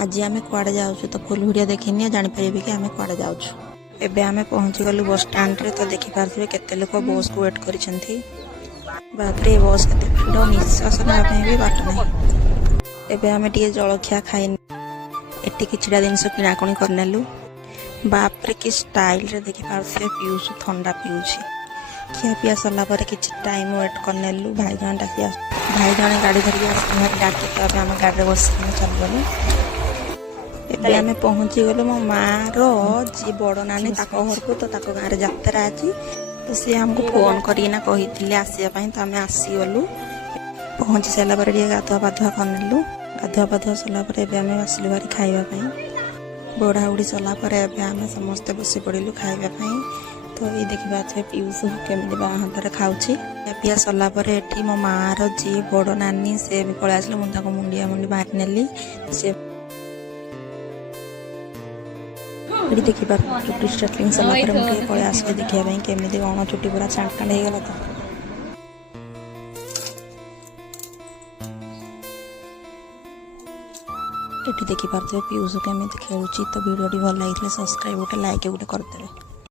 आज आम कुआड़े जाऊँ तो फुल भिडियो देखनी जापर कि आम कुआड़े जाऊँ। एबे आम पहुँची गलु बस स्टाण्ड रे तो देखिपे केते लोक बस को वेट कर बापरे बस के भिड़ निश्वास नापी भी बाट ना। एबे आम टे जलखिया खाई एटी किछिटा जिनस किणाकुणी करनेलु। बापरे कि स्टाइल रे देखिपे पीऊसु थंडा पीऊँची। खिया पिया सरला किसी टाइम वेट करनेलु। भाई जन डाकी भाई जन गाड़ी धरिक आस डाकी तो आम गाड़ी बस चलगलु। एबे आम पहुँची गलु मो माँ रो जी बड़ नानी घर को तो गाँव जात्रा अच्छी तो सी आमको फोन करना कही आसवाई तो आम आसीगलु। पहुँची सारापर गाधुआ पाधुआ करनेलु। गाधुआ पाधुआ सरलापर आम आसलु भारी खावाई बड़ा उड़ी सरलापर आम समस्ते बस पड़ू खावाई। तो ये देखिए पीयूष केमी हाथ में खाऊँ पिया सरलापर ये मो माँ जी बड़ नानी से भी पलि आस मुंडिया मुंडी बाहर नेली से ये देखिए चुटी स्ट्रेटनिंग सरलापर मुझे पलि आसली देखापी केमी कौन चुटी पूरा चांटाण हो गला। तो ये देखिए पीयूष केमी खेलुची। तो वीडियो भल लगी सब्सक्राइब गोटे लाइक गोटे करदे।